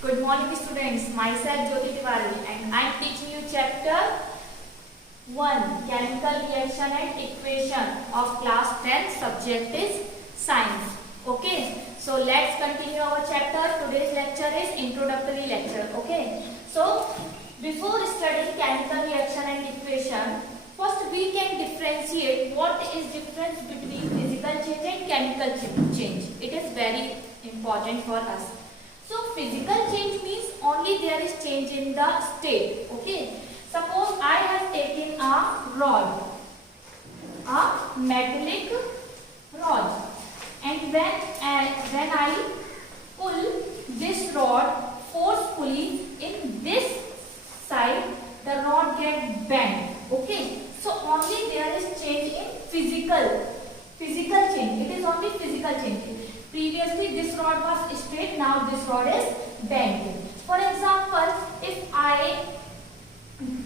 Good morning students, myself Jyoti Tiwari and I am teaching you chapter 1 Chemical Reaction and Equation of class 10 subject is Science. Okay, so let's continue our chapter. Today's lecture is introductory lecture. Okay, so before studying chemical reaction and equation, first we can differentiate what is difference between physical change and chemical change. It is very important for us. So physical change means only there is change in the state. Okay. Suppose I have taken a rod, a metallic rod, and when I pull this rod forcefully in this side, the rod gets bent. Okay. So only there is change in physical change. It is only physical change. Previously this rod was straight, now this rod is bent. For example, if I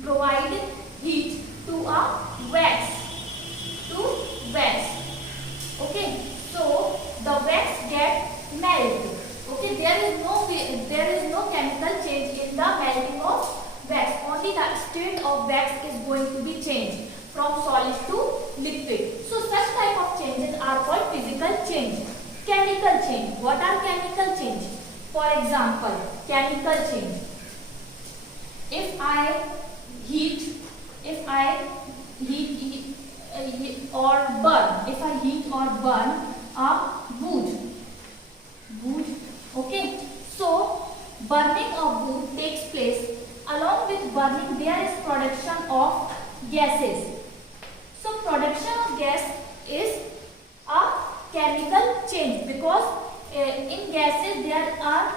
provide heat to a wax, okay, so the wax get melt. Okay, there is no chemical change in the melting of wax. Only the state of wax is going to be changed from solid to liquid. So such type of changes are called physical change. Chemical change. What are chemical change? For example, chemical change. If I heat or burn a wood. Okay. So burning of wood takes place. Along with burning, there is production of gases. So production of gas is a chemical change because in gases there are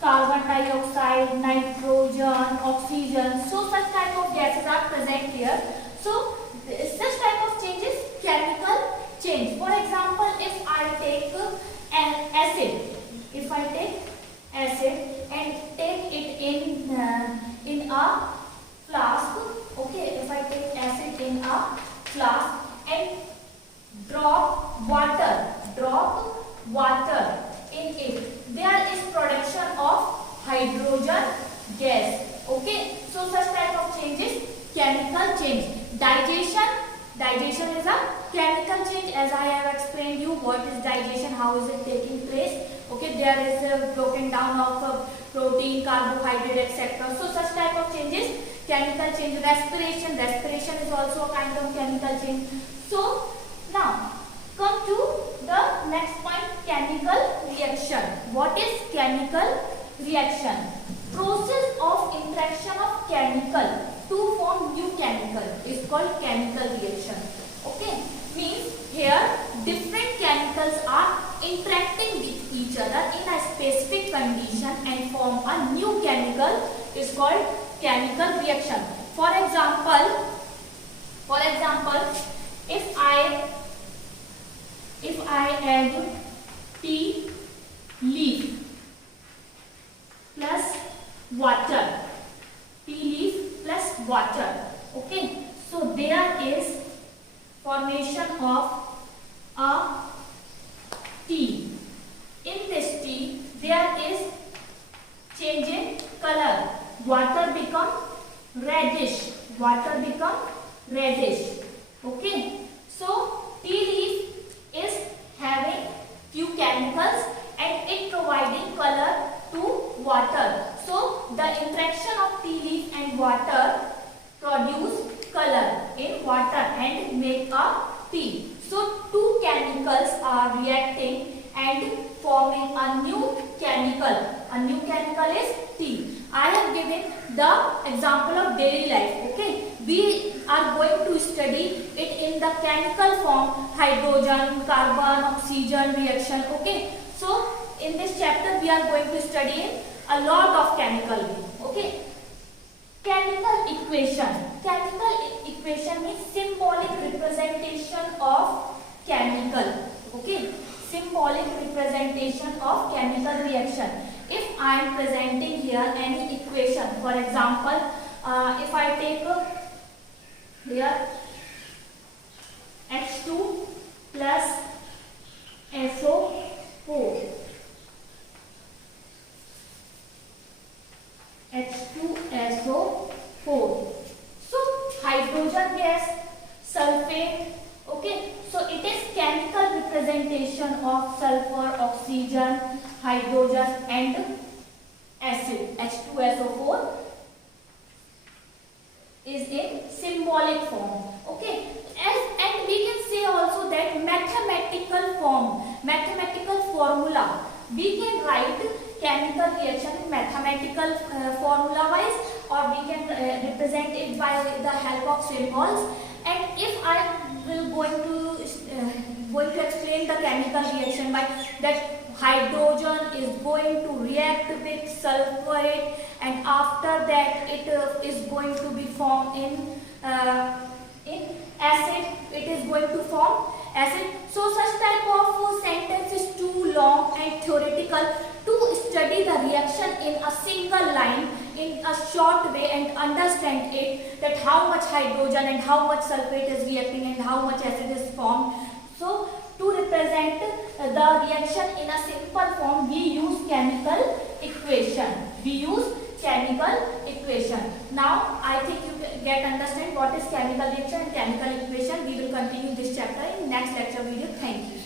carbon dioxide, nitrogen, oxygen. So such type of gases are present here. So such type of change is chemical change. For example, if I take an acid, and take it in a flask, okay, if I take acid in a flask and drop water in it, there is production of hydrogen gas. Okay, so such type of change is chemical change. Digestion is a chemical change. As I have explained you what is digestion, how is it taking place. Okay, there is a broken down of protein, carbohydrate, etc. So such type of changes chemical change. Respiration is also a kind of chemical change. So now come to the next point, chemical reaction. What is chemical reaction? Process of interaction of chemical to form new chemical is called chemical reaction. Okay, means here different chemicals are interacting with each other in a specific condition and form a new chemical is called chemical reaction. For example, if I add tea leaf plus water, okay, so there is formation of a tea. In this tea there is change in color. Water become reddish. Okay, so tea leaf is having few chemicals and it providing color to water. So the interaction of tea leaf and water produce color in water and make a tea. So two chemicals are reacting and forming a new chemical. A new chemical is tea. I have given the example of daily life. Okay, we are going to study it in the chemical form, hydrogen, carbon, oxygen reaction. Okay, so in this chapter we are going to study a lot of chemical. Okay, chemical equation means symbolic representation of chemical. Okay, symbolic representation of chemical reaction. If I am presenting here any equation, for example, if I take here H2 plus SO4 and acid H2SO4 is in symbolic form. Okay, and we can say also that mathematical formula, we can write chemical reaction in mathematical formula wise, or we can represent it by the help of symbols. And if I will going to explain the chemical reaction by that, hydrogen is going to react with sulfurate, and after that it is going to be formed in acid. It is going to form acid. So such type of sentence is too long and theoretical to study the reaction in a single line in a short way and understand it, that how much hydrogen and how much sulfate is reacting and how much acid is formed. So to represent the reaction in a simple form, we use chemical equation. Now I think you get understand what is chemical reaction and chemical equation. We will continue this chapter in next lecture video. Thank you.